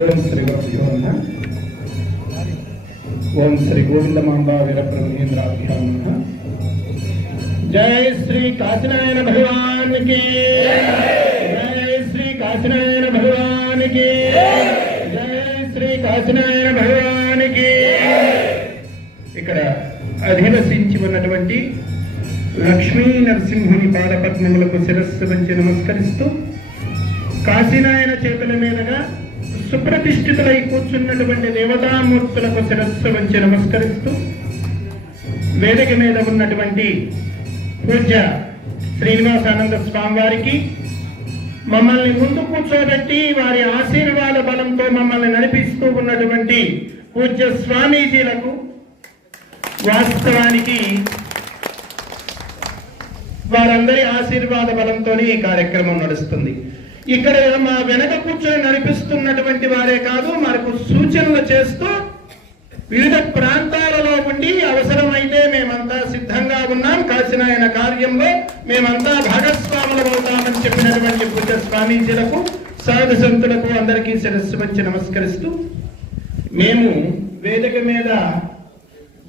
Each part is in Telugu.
ఓం శ్రీ గురుభ్యో ఓం శ్రీ గోవిందమాంబ వీరబ్రహ్మేంద్రాభ్యాం జై శ్రీ కాశీనారాయణ భగవాన్కి జై శ్రీ కాశీనారాయణ భగవాన్కి జై శ్రీ కాశీనారాయణ భగవాన్కి ఇక్కడ అధివసించి ఉన్నటువంటి లక్ష్మీ నరసింహుని పాదపద్మములకు శిరస్సు వంచి నమస్కరిస్తూ కాశీనారాయణ చేతుల మీదుగా సుప్రతిష్ఠితులై కూర్చున్నటువంటి దేవతామూర్తులకు శిరస్సు వచ్చి నమస్కరిస్తూ వేదిక మీద ఉన్నటువంటి పూజ్య శ్రీనివాసానంద స్వామి వారికి మమ్మల్ని ముందు కూర్చోబెట్టి వారి ఆశీర్వాద బలంతో మమ్మల్ని నడిపిస్తూ ఉన్నటువంటి పూజ్య స్వామీజీలకు వాస్తవానికి వారందరి ఆశీర్వాద బలంతోనే ఈ కార్యక్రమం నడుస్తుంది. ఇక్కడ మా వెనక కూర్చొని నడిపిస్తున్నటువంటి వారే కాదు మనకు సూచనలు చేస్తూ వివిధ ప్రాంతాలలో ఉండి అవసరమైతే మేమంతా సిద్ధంగా ఉన్నాం. కాసిన ఆయన కార్యంలో మేమంతా భాగస్వాములు అవుతామని చెప్పినటువంటి పూజ స్వామీజీలకు సాధు సంతులకు అందరికీ శిరస్సు వచ్చి నమస్కరిస్తూ మేము వేదిక మీద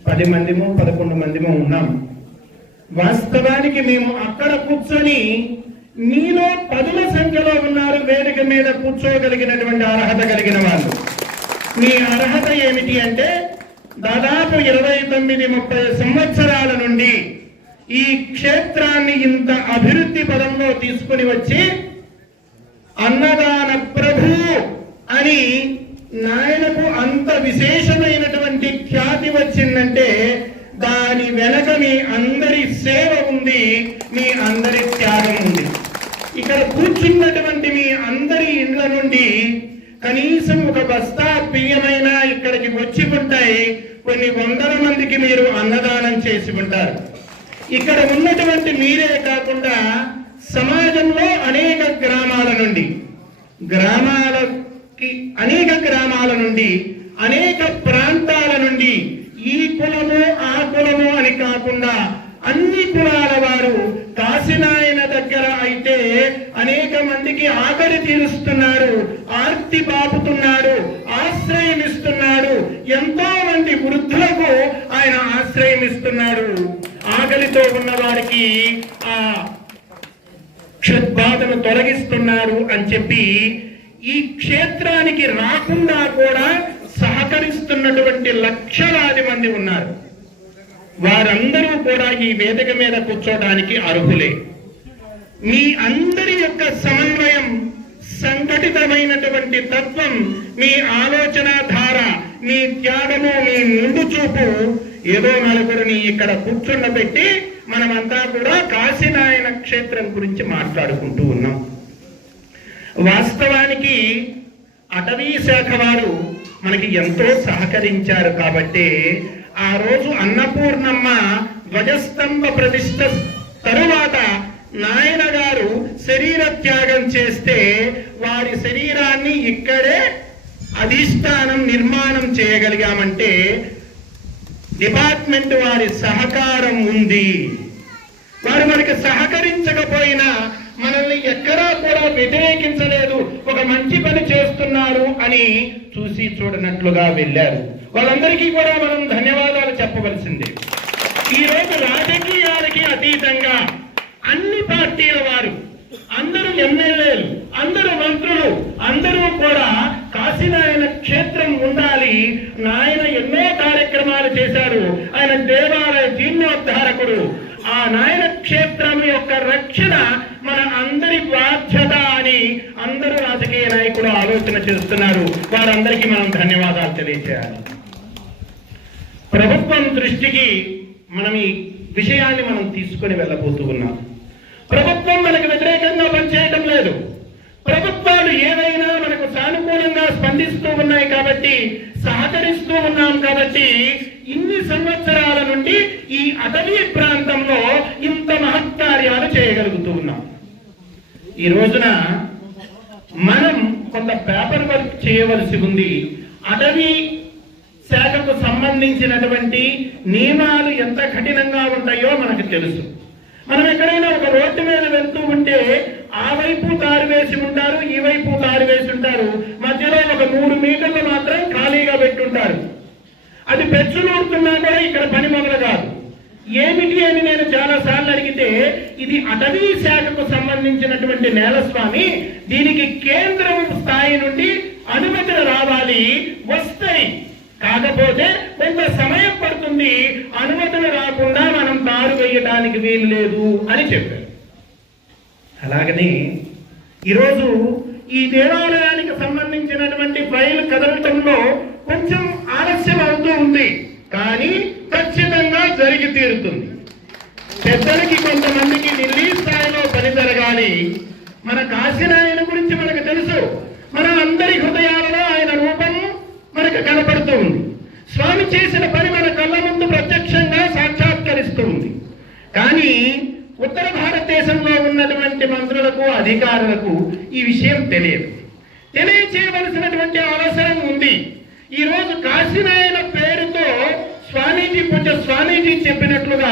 పది మందిమో పదకొండు మందిమో ఉన్నాం. వాస్తవానికి మేము అక్కడ కూర్చొని మీలో పదుల సంఖ్యలో ఉన్నారు వేదిక మీద కూర్చోగలిగినటువంటి అర్హత కలిగిన వాళ్ళు. మీ అర్హత ఏమిటి అంటే దాదాపు ఇరవై తొమ్మిది ముప్పై సంవత్సరాల నుండి ఈ క్షేత్రాన్ని ఇంత అభివృద్ధి పదంలో తీసుకుని వచ్చి అన్నదాన ప్రభు అని నాయనకు అంత విశేష చేసుకుంటారు ఇక్కడ ఉన్నటువంటి మీరే కాకుండా సమాజంలో అనేక గ్రామాల నుండి గ్రామాలకి అనేక గ్రామాల నుండి అనేక ప్రాంతాల నుండి ఈ కులము ఆ కులము అని కాకుండా అన్ని కులాల వారు కాశీనాయన దగ్గర అయితే అనేక మందికి ఆకలి తీరుస్తున్నారు ఆర్తి బాపుతున్నారు ఆశ్రయం ఇస్తున్నారు ఎంతో మంది వృద్ధులకు ఆయన ఆశ్రయం ఇస్తున్నాడు ఆకలితో ఉన్న వారికి ఆ క్షుద్బాధను తొలగిస్తున్నారు అని చెప్పి ఈ క్షేత్రానికి రాకుండా కూడా సహకరిస్తున్నటువంటి లక్షలాది మంది ఉన్నారు. వారందరూ కూడా ఈ వేదిక మీద కూర్చోడానికి అర్హులే. మీ అందరి యొక్క సమన్వయం సంఘటితమైనటువంటి తత్వం మీ ఆలోచన ధార మీ త్యాగము మీ ముందు చూపు. ఏదో నలుగురిని ఇక్కడ కూర్చుండబెట్టి మనమంతా కూడా కాశీనాయన క్షేత్రం గురించి మాట్లాడుకుంటూ ఉన్నాం. వాస్తవానికి అటవీ శాఖ వారు మనకి ఎంతో సహకరించారు కాబట్టి ఆ రోజు అన్నపూర్ణమ్మ ధ్వజస్తంభ ప్రతిష్ట తరువాత నాయన గారు శరీర త్యాగం చేస్తే వారి శరీరాన్ని ఇక్కడే అధిష్టానం నిర్మాణం చేయగలిగామంటే డిపార్ట్మెంట్ వారి సహకారం ఉంది. వారు మనకి సహకరించకపోయినా మనల్ని ఎక్కడా కూడా వ్యతిరేకించలేదు. ఒక మంచి పని చేస్తున్నారు అని చూసి చూడనట్లుగా వెళ్ళారు. వాళ్ళందరికీ కూడా మనం ధన్యవాదాలు చెప్పవలసిందే. ఈ రోజు రాజకీయాలకి అతీతంగా అన్ని పార్టీల వారు అందరూ ఎమ్మెల్యేలు అందరూ మంత్రులు అందరూ కూడా నాయన ఎన్నో కార్యక్రమాలు చేశారు ఆయన దేవాలయ జీర్ణోద్ధారకుడు. ఆ నాయన క్షేత్రం యొక్క రక్షణ మన అందరి బాధ్యత అని అందరూ రాజకీయ నాయకులు ఆలోచన చేస్తున్నారు. వారందరికీ మనం ధన్యవాదాలు తెలియజేయాలి. ప్రభుత్వం దృష్టికి మనం ఈ విషయాన్ని మనం తీసుకొని వెళ్ళబోతూ ఉన్నాం. ప్రభుత్వం మనకు వ్యతిరేకంగా పనిచేయటం లేదు. ప్రభుత్వాలు ఏవైనా మనకు సానుకూలంగా స్పందిస్తూ ఉన్నాయి కాబట్టి సహకరిస్తూ ఉన్నాం కాబట్టి ఇన్ని సంవత్సరాల నుండి ఈ అటవీ ప్రాంతంలో ఇంత మహత్కార్యాలు చేయగలుగుతూ ఉన్నాం. ఈ రోజున మనం కొంత పేపర్ వర్క్ చేయవలసి ఉంది. అటవీ శాఖకు సంబంధించినటువంటి నియమాలు ఎంత కఠినంగా ఉంటాయో మనకు తెలుసు. మనం ఎక్కడైనా ఒక రోడ్డు మీద వెళ్తూ ఉంటే ఆ వైపు కారు వేసి ఉంటారు ఈ వైపు కారు వేసి ఉంటారు. మధ్యలో ఒక మూడు మీటర్లు మాత్రం ఖాళీగా పెట్టుంటారు. అది పెచ్చులు ఊడుతున్నా కూడా ఇక్కడ పని మొదలు కాదు ఏమిటి అని నేను చాలా సార్లు అడిగితే ఇది అటవీ శాఖకు సంబంధించినటువంటి నేలస్వామి దీనికి కేంద్రం స్థాయి నుండి అనుమతులు రావాలి వస్తాయి. కాకపోతే కొంత సమయం పడుతుంది అనుమతులు రాకుండా మనం తారు వేయడానికి వీలు లేదు అని చెప్పారు. అలాగనే ఈరోజు ఈ దేవాలయానికి సంబంధించినటువంటి ఫైల్ కదలటంలో కొంచెం ఆలస్యం అవుతూ ఉంది. కానీ ఖచ్చితంగా జరిగి తీరుతుంది. పెద్దలకి కొంతమందికి ఢిల్లీ స్థాయిలో పని జరగాలి. మన కాశీనాయన గురించి మనకు తెలుసు. మన అందరి హృదయాలలో ఆయన రూపం మనకు కనపడుతూ ఉంది. స్వామి చేసిన అధికారులకు ఈ విషయం తెలియదు. తెలియచేయవలసినటువంటి అవసరం ఉంది. ఈ రోజు కాశీనాయన పేరుతో స్వామీజీ పూజ స్వామీజీ చెప్పినట్లుగా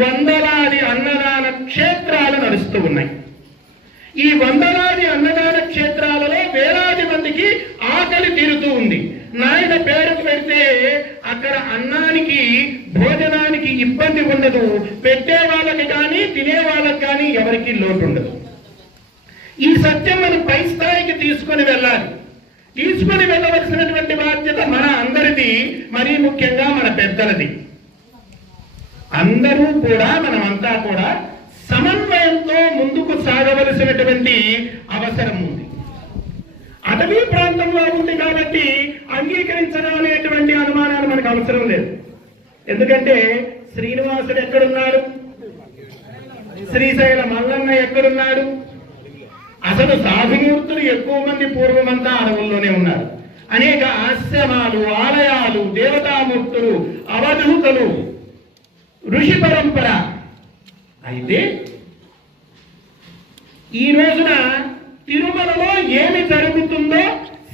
వందలాది అన్నదాన క్షేత్రాలు నడుస్తూ ఉన్నాయి. ఈ వందలాది అన్నదాన క్షేత్రాలలో వేలాది మందికి ఆకలి తీరుతూ ఉంది. నాయన పేరుకు పెడితే అక్కడ అన్నానికి భోజనానికి ఇబ్బంది ఉండదు. పెట్టే వాళ్ళకి కానీ తినే వాళ్ళకి కానీ ఎవరికి లోటు ఉండదు ఈ సత్యం మనం పై స్థాయికి తీసుకొని వెళ్ళాలి. తీసుకొని వెళ్ళవలసినటువంటి బాధ్యత మన అందరిది మరీ ముఖ్యంగా మన పెద్దలది. అందరూ కూడా మనమంతా కూడా సమన్వయంతో ముందుకు సాగవలసినటువంటి అవసరం ఉంది. అటవీ ప్రాంతంలో ఉంది కాబట్టి అంగీకరించడం అనేటువంటి అనుమానాలు మనకు అవసరం లేదు. ఎందుకంటే శ్రీనివాసుడు ఎక్కడున్నాడు? శ్రీశైల మల్లన్న ఎక్కడున్నాడు? అసలు సాధుమూర్తులు ఎక్కువ మంది పూర్వమంతా అడవుల్లోనే ఉన్నారు. అనేక ఆశ్రమాలు ఆలయాలు దేవతామూర్తులు అవధూతలు ఋషి పరంపర. అయితే ఈ రోజున తిరుమలలో ఏమి జరుగుతుందో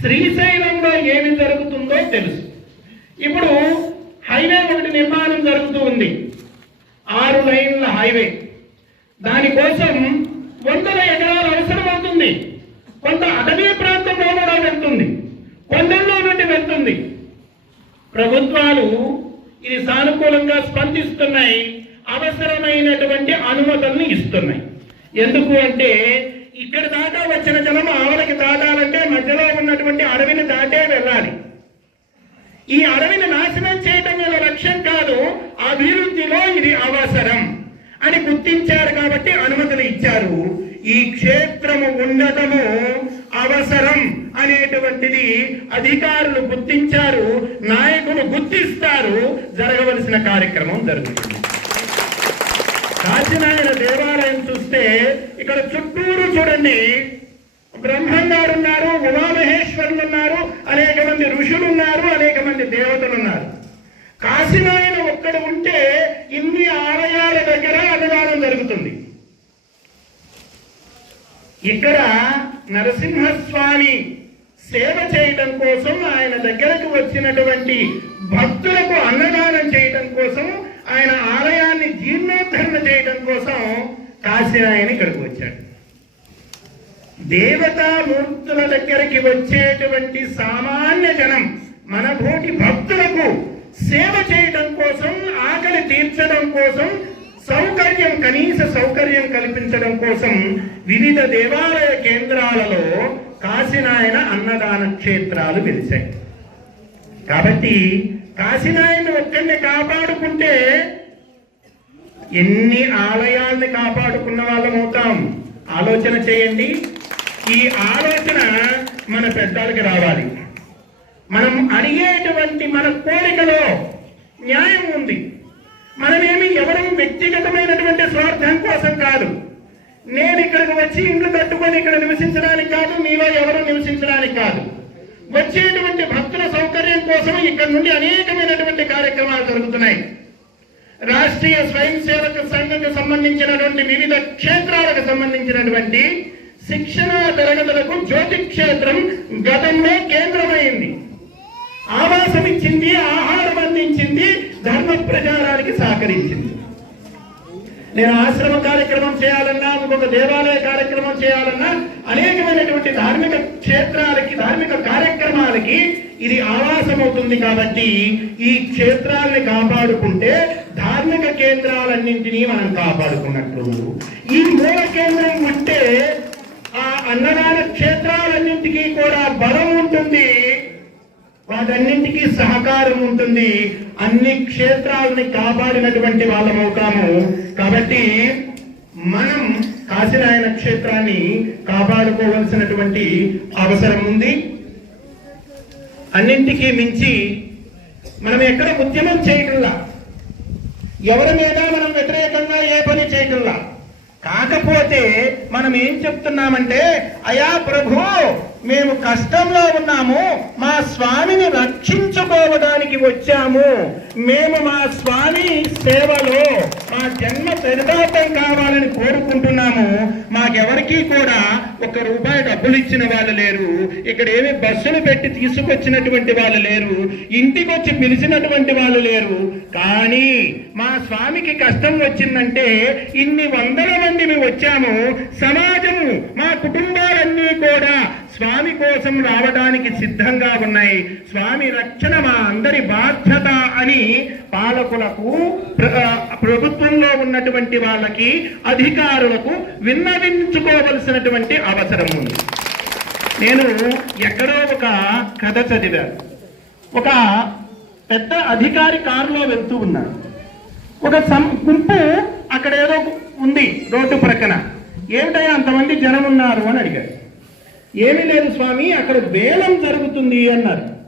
శ్రీశైలంలో ఏమి జరుగుతుందో తెలుసు. ఇప్పుడు హైవే ఒకటి నిర్మాణం జరుగుతూ ఉంది. ఆరు లైన్ల హైవే. దానికోసం వెళ్తుంది. కొంత అటవీ ప్రాంతంలో కూడా వెళ్తుంది. కొండల్లో నుండి వెళ్తుంది. ప్రభుత్వాలు ఇది సానుకూలంగా స్పందిస్తున్నాయి. అవసరమైనటువంటి అనుమతులను ఇస్తున్నాయి. ఎందుకు అంటే ఇక్కడ దాకా వచ్చిన జనం ఆవలకి దాటాలంటే మధ్యలో ఉన్నటువంటి అడవిని దాటే వెళ్ళాలి. ఈ అడవిని నాశనం చేయటం వీళ్ళ లక్ష్యం కాదు అభివృద్ధిలో ఇది అవసరం అని గుర్తించారు కాబట్టి అనుమతులు ఇచ్చారు. ఈ క్షేత్రము ఉండటము అవసరం అనేటువంటిది అధికారులు గుర్తించారు నాయకులు గుర్తిస్తారు జరగవలసిన కార్యక్రమం జరుగుతుంది. కాశీనాయన దేవాలయం చూస్తే ఇక్కడ చుట్టూరు చూడండి. బ్రహ్మంగారు ఉన్నారు ఉమామహేశ్వరులు ఉన్నారు అనేక మంది ఋషులు ఉన్నారు అనేక మంది దేవతలు ఉన్నారు. కాశీనాయన ఒక్కడ ఉంటే ఇన్ని ఆలయాల దగ్గర అన్నదానం జరుగుతుంది. ఇక్కడ నరసింహస్వామి సేవ చేయడం కోసం ఆయన దగ్గరకు వచ్చినటువంటి భక్తులకు అన్నదానం చేయడం కోసం ఆయన ఆలయాన్ని జీర్ణోద్ధరణ చేయడం కోసం కాశీరాయని ఇక్కడికి వచ్చాడు. దేవతామూర్తుల దగ్గరికి వచ్చేటువంటి సామాన్య జనం మన భూటి భక్తులకు సేవ చేయడం కోసం ఆకలి తీర్చడం కోసం సౌకర్యం కనీస సౌకర్యం కల్పించడం కోసం వివిధ దేవాలయ కేంద్రాలలో కాశీనాయన అన్నదాన క్షేత్రాలు వెలిశాయి. కాబట్టి కాశీనాయన ఒక్కడిని కాపాడుకుంటే ఎన్ని ఆలయాల్ని కాపాడుకున్న వాళ్ళం అవుతాం? ఆలోచన చేయండి. ఈ ఆలోచన మన పెద్దలకి రావాలి. మనం అడిగేటువంటి మన కోరికలో న్యాయం ఉంది. మనమేమి ఎవరు వ్యక్తిగతమైనటువంటి స్వార్థం కోసం కాదు. నేను ఇక్కడికి వచ్చి ఇండ్లు కట్టుకొని ఇక్కడ నివసించడానికి కాదు మీలో ఎవరు నివసించడానికి కాదు. వచ్చేటువంటి భక్తుల సౌకర్యం కోసం ఇక్కడ నుండి అనేకమైనటువంటి కార్యక్రమాలు జరుగుతున్నాయి. రాష్ట్రీయ స్వయం సేవక సంఘకు సంబంధించినటువంటి వివిధ క్షేత్రాలకు సంబంధించినటువంటి శిక్షణా తరగతులకు జ్యోతి క్షేత్రం గతంలో కేంద్రమైంది. ఆవాసం ఇచ్చింది ఆహారం అందించింది ధర్మ ప్రచారానికి సహకరించింది. నేను ఆశ్రమ కార్యక్రమం చేయాలన్నా ఇంకొక దేవాలయ కార్యక్రమం చేయాలన్నా అనేకమైనటువంటి ధార్మిక క్షేత్రాలకి ధార్మిక కార్యక్రమాలకి ఇది ఆవాసం అవుతుంది కాబట్టి ఈ క్షేత్రాల్ని కాపాడుకుంటే ధార్మిక కేంద్రాలన్నింటినీ మనం కాపాడుకున్నట్లు ఈ మూల కేంద్రం ఉంటే ఆ అన్నదాన క్షేత్రాలన్నింటికీ కూడా బలం ఉంటుంది. వాటన్నింటికీ సహకారం ఉంటుంది. అన్ని క్షేత్రాలని కాపాడినటువంటి వాళ్ళం అవుతాము. కాబట్టి మనం కాశీనాయన క్షేత్రాన్ని కాపాడుకోవలసినటువంటి అవసరం ఉంది. అన్నింటికీ మించి మనం ఎక్కడ ఉద్యమం చేయటంలా ఎవరి మీద మనం వ్యతిరేకంగా ఏ పని చేయటంలా కాకపోతే మనం ఏం చెప్తున్నామంటే అయా ప్రభు మేము కష్టంలో ఉన్నాము మా స్వామిని రక్షించుకోవడానికి వచ్చాము. మేము మా స్వామి సేవలో మా జన్మ చరితార్థం కావాలని కోరుకుంటున్నాము. మాకెవరికి కూడా ఒక రూపాయి డబ్బులు ఇచ్చిన వాళ్ళు లేరు. ఇక్కడ ఏమి బస్సులు పెట్టి తీసుకొచ్చినటువంటి వాళ్ళు లేరు. ఇంటికి వచ్చి పిలిచినటువంటి వాళ్ళు లేరు. కానీ మా స్వామికి కష్టం వచ్చిందంటే ఇన్ని వందల మంది మేము వచ్చాము. సమాజము మా కుటుంబాలన్నీ కూడా స్వామి కోసం రావడానికి సిద్ధంగా ఉన్నాయి. స్వామి రక్షణ మా అందరి బాధ్యత అని పాలకులకు ప్రభుత్వంలో ఉన్నటువంటి వాళ్ళకి అధికారులకు విన్నవించుకోవలసినటువంటి అవసరం ఉంది. నేను ఎక్కడో ఒక కథ చదివాను. ఒక పెద్ద అధికారి కారులో వెళ్తూ ఉన్నాడు. ఒక సం- గుంపు అక్కడ ఏదో ఉంది రోడ్డు ప్రక్కన. ఏమిటయ్యా అంతమంది జనం ఉన్నారు? అని అడిగారు ఏమీ లేదు స్వామి అక్కడ వేలం జరుగుతుంది అన్నారు.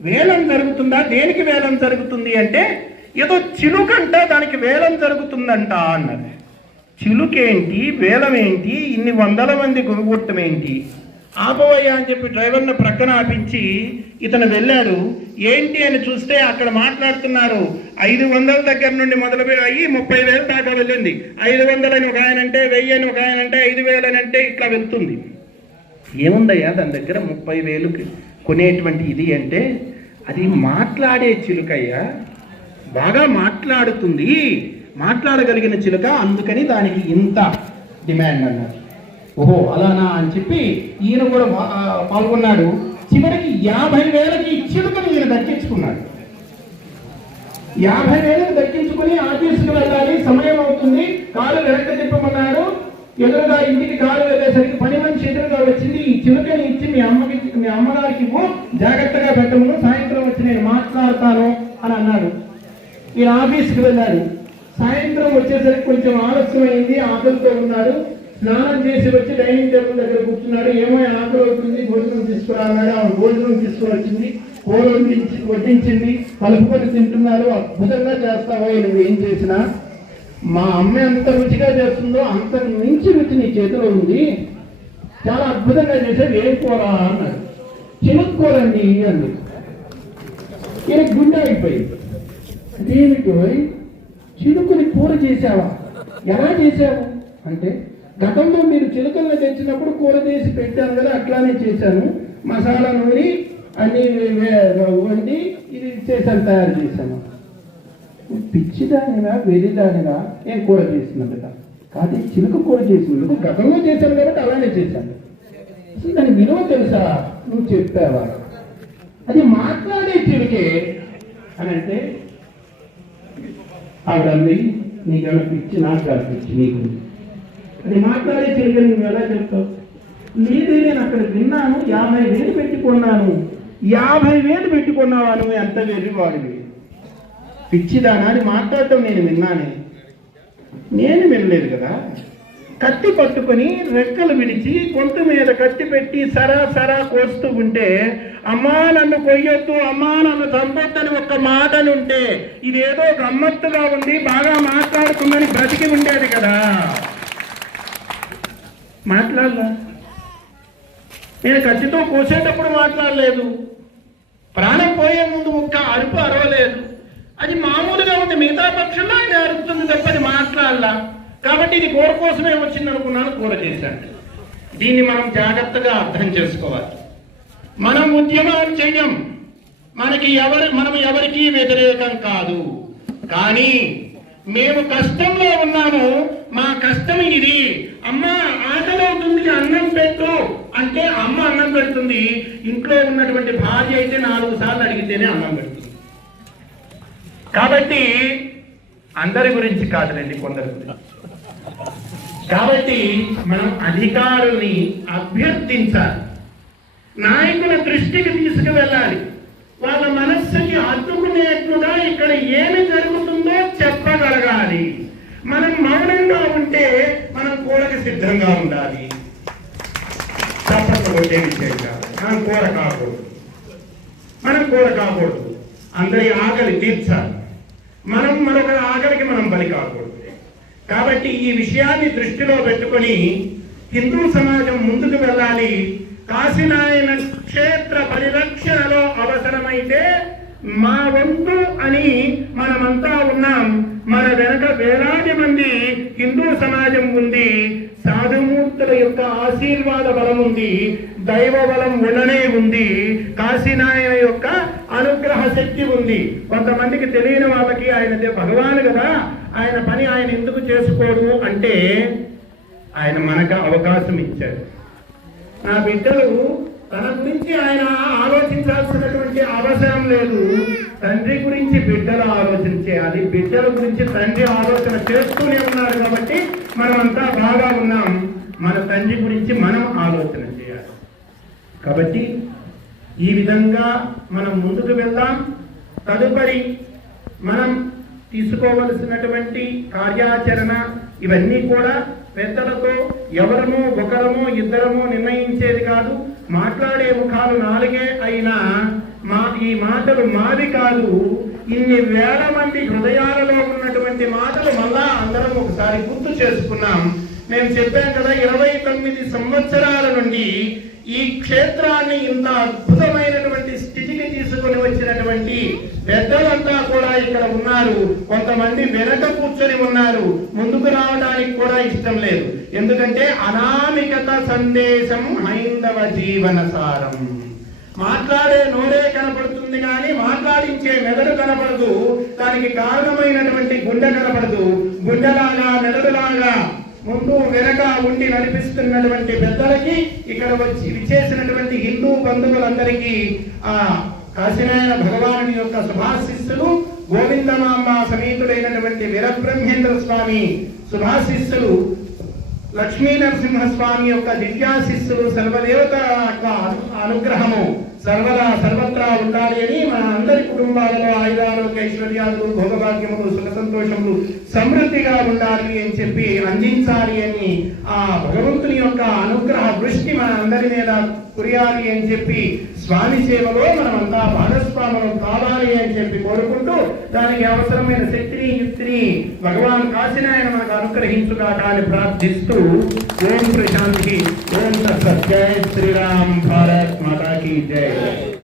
వేలం జరుగుతుందా? దేనికి వేలం జరుగుతుంది అంటే ఏదో చిలుకంట దానికి వేలం జరుగుతుందంట అన్నారు. చిలుకేంటి? వేలం ఏంటి ఇన్ని వందల మంది గుమిగొట్టం ఏంటి ఆపవయ్యా అని చెప్పి డ్రైవర్ను ప్రక్కన ఆపించి ఇతను వెళ్ళాడు. ఏంటి అని చూస్తే అక్కడ మాట్లాడుతున్నారు. ఐదు వందల దగ్గర నుండి మొదలు అయ్యి ముప్పై వేలు దాకా వెళ్ళింది. ఐదు వందలని ఒక ఆయన అంటే వెయ్యి అని ఒక ఆయన అంటే ఐదు వేలని అంటే ఇట్లా వెళ్తుంది. ఏముందయ్యా? దాని దగ్గర ముప్పై వేలుకి కొనేటువంటి ఇది అంటే అది మాట్లాడే చిలుకయ్యా. బాగా మాట్లాడుతుంది. మాట్లాడగలిగిన చిలుక అందుకని దానికి ఇంత డిమాండ్ అన్నారు. ఓహో అలానా అని చెప్పి ఈయన కూడా పాల్గొన్నాడు. చివరికి యాభై వేలకి చిలుకను చిలుకని ఈయన దక్కించుకున్నాడు. యాభై వేలకు దక్కించుకుని ఆఫీసుకు వెళ్ళాలి సమయం అవుతుంది కాలు వెనక తిప్పమన్నాడు ఎదురుగా ఇంటికి కాలు వెళ్ళేసరికి పని మనిషి ఎదురుగా వచ్చింది ఈ చిలుకని ఇచ్చి మీ అమ్మకి మీ అమ్మగారికి జాగ్రత్తగా పెట్టమను సాయంత్రం వచ్చి నేను మాట్లాడతాను అని అన్నాడు. ఈయన ఆఫీస్కి వెళ్ళాడు సాయంత్రం వచ్చేసరికి కొంచెం ఆలస్యమైంది ఆకలితో ఉన్నాడు. స్నానం చేసి వచ్చి డైనింగ్ టేబుల్ దగ్గర కూర్చున్నాడు. ఏమో ఆకలి అవుతుంది భోజనం తీసుకురా అన్నాడు ఆమె భోజనం తీసుకుని వచ్చింది కూర వడ్డించి వడ్డించింది కలుపుకొని తింటున్నారు అద్భుతంగా చేస్తావో నువ్వు ఏం చేసినా. మా అమ్మ ఎంత రుచిగా చేస్తుందో అంత మించి రుచి నీ చేతిలో ఉంది. చాలా అద్భుతంగా చేసేది ఏం కూర అన్నాడు చిలుక్కోరండి అండి అంది. ఈయన గుండె అయిపోయింది. దేనికి చిలుకని కూర చేసావా ఎలా చేసావు అంటే గతంలో మీరు చిలుకలను తెచ్చినప్పుడు కూర చేసి పెట్టాను కదా అట్లానే చేశాను. మసాలా నూరి అన్ని వండి ఇది చేశాను తయారు చేశాను. పిచ్చిదానిగా వెరిదానిగా నేను కూర చేసినట్టుగా కాదు చిలుక కూర చేసినందుకు గతంలో చేశాను కాబట్టి అలానే చేశాను దాని విలువ తెలుసా? నువ్వు చెప్పావా? అది మాట్లాడే చిలుకే. అని అంటే ఆవిడంది నీకు పిచ్చి నాకు కాదు పిచ్చి నీకు. అది మాట్లాడే చిలుక నువ్వు ఎలా చెప్తావు? లేదే నేను అక్కడ విన్నాను యాభై వేలు పెట్టుకున్నాను యాభై వేలు పెట్టుకున్నావా నువ్వు? ఎంత వెర్రివాడివి పిచ్చిదానా అని మాట్లాడటం నేను విన్నానే. నేను వినలేదు కదా. కత్తి పట్టుకొని రెక్కలు విడిచి గొంతు మీద కత్తి పెట్టి సరా సరా కోస్తూ ఉంటే అమ్మా నన్ను కొయ్యొద్దు అమ్మా నన్ను చంపొద్దని ఒక్క మాటలు ఉంటే ఇదేదో గమ్మత్తుగా ఉంది బాగా మాట్లాడుతుందని బ్రతికి ఉండేది కదా. మాట్లాడలా? నేను కత్తితో కోసేటప్పుడు మాట్లాడలేదు. ప్రాణం పోయే ముందు ఒక్క అరుపు అరవలేదు. అది మామూలుగా ఉంది మిగతా పక్షంలో ఆయన అరుపుతుంది తప్పది మాట్లాడలా. కాబట్టి ఇది కూర కోసమే వచ్చింది అనుకున్నాను కూర చేశాను. దీన్ని మనం జాగ్రత్తగా అర్థం చేసుకోవాలి. మనం ఉద్యమం చెయ్యం. మనకి ఎవరు మనం ఎవరికీ వ్యతిరేకం కాదు. కానీ మేము కష్టంలో ఉన్నాము. మా కష్టం ఇది. అమ్మ ఆకలవుతుంది అన్నం పెట్టు అంటే అమ్మ అన్నం పెడుతుంది. ఇంట్లో ఉన్నటువంటి భార్య అయితే నాలుగు సార్లు అడిగితేనే అన్నం పెడుతుంది. కాబట్టి అందరి గురించి కాదులేండి కొందరి గురించి. కాబట్టి మనం అధికారుల్ని అభ్యర్థించాలి. నాయకుల దృష్టికి తీసుకువెళ్ళాలి. వాళ్ళ మనస్సుకి అడ్డుకునేట్లుగా ఇక్కడ ఏమి జరుగుతుందో చెప్పగలగాలి. మనం మౌనంగా ఉంటే మనం కూడకి సిద్ధంగా ఉండాలి. తప్పక కొట్టే విషయం కాదు. మనం కూర కాకూడదు. మనం కూర కాకూడదు. అందరి ఆకలి తీర్చాలి. మనం మరొకరి ఆకలికి మనం బలి కాకూడదు. కాబట్టి ఈ విషయాన్ని దృష్టిలో పెట్టుకొని హిందూ సమాజం ముందుకు వెళ్ళాలి. కాశీనాయన క్షేత్ర పరిరక్షణలో అవసరమైతే మా వంతు అని మనమంతా ఉన్నాం. మన వెనక వేలాది మంది హిందూ సమాజం ఉంది. సాధుమూర్తుల యొక్క ఆశీర్వాద బలం ఉంది. దైవ బలం ఉండనే ఉంది. కాశీనాయన యొక్క అనుగ్రహ శక్తి ఉంది. కొంతమందికి తెలియని వాళ్ళకి ఆయన దే- భగవాన్ కదా. ఆయన పని ఆయన ఎందుకు చేసుకోడు అంటే ఆయన మనకు అవకాశం ఇచ్చాడు. నా బిడ్డలు తన గురించి ఆయన ఆలోచించాల్సినటువంటి అవసరం లేదు. తండ్రి గురించి బిడ్డలు ఆలోచించేయాలి. బిడ్డల గురించి తండ్రి ఆలోచన చేస్తూనే ఉన్నారు కాబట్టి మనం అంతా బాగా ఉన్నాం. మన తండ్రి గురించి మనం ఆలోచన చేయాలి. కాబట్టి ఈ విధంగా మనం ముందుకు వెళ్దాం. తదుపరి మనం తీసుకోవలసినటువంటి కార్యాచరణ ఇవన్నీ కూడా పెద్దలతో ఎవరమో ఒకరమో ఇద్దరమో నిర్ణయించేది కాదు. మాట్లాడే ముఖాలు నాలుగే అయినా మా ఈ మాటలు మావి కాదు. ఇన్ని వేల మంది హృదయాలలో ఉన్నటువంటి మాటలు మళ్ళా అందరం ఒకసారి గుర్తు చేసుకున్నాం. మేము చెప్పాం కదా ఇరవై తొమ్మిది సంవత్సరాల నుండి ఈ క్షేత్రాన్ని ఇంత అద్భుతమైనటువంటి స్థితికి తీసుకొని వచ్చినటువంటి పెద్దలంతా కూడా ఇక్కడ ఉన్నారు. కొంతమంది వెనక కూర్చొని ఉన్నారు. ముందుకు రావడానికి కూడా ఇష్టం లేదు. ఎందుకంటే అనామికత సందేశం హైందవ జీవన సారం. మాట్లాడే నోరే కనపడుతుంది కానీ మాట్లాడించే మెదడు కనపడదు. దానికి కారణమైనటువంటి గుండె కనపడదు. గుండెలాగా మెదడులాగా ముందు వెనక ఉండి నడిపిస్తున్నటువంటి పెద్దలకి ఇక్కడ వచ్చి విచ్చేసినటువంటి హిందూ బంధువులందరికీ ఆ కాశీనారాయణ భగవానుడి యొక్క శుభాశిస్సులు గోవిందమామ సమేతుడైనటువంటి వీరబ్రహ్మేంద్ర స్వామి శుభాశిస్సులు. లక్ష్మీ నరసింహస్వామి యొక్క దివ్యాశిస్సులు సర్వదేవత యొక్క అనుగ్రహము సర్వదా సర్వత్రా ఉండాలి అని మన అందరి కుటుంబాలలో ఆయుధాలు ఐశ్వర్యాలు భోగభాగ్యములు సుఖ సంతోషములు సమృద్ధిగా ఉండాలి అని చెప్పి అందించాలి అని ఆ భగవంతుని యొక్క అనుగ్రహ దృష్టి మన అందరి మీద కురియాలి అని చెప్పి స్వామి సేవలో మనమంతా భాగస్వాములు కావాలి అని చెప్పి కోరుకుంటూ దానికి అవసరమైన శక్తిని యుక్తిని భగవాన్ కాశీనాయన మనకు అనుగ్రహించుగాక అని ప్రార్థిస్తూ ఓం ప్రశాంతికి ఓం సత్య శ్రీరామ్ భారత్ మాతాకి జయ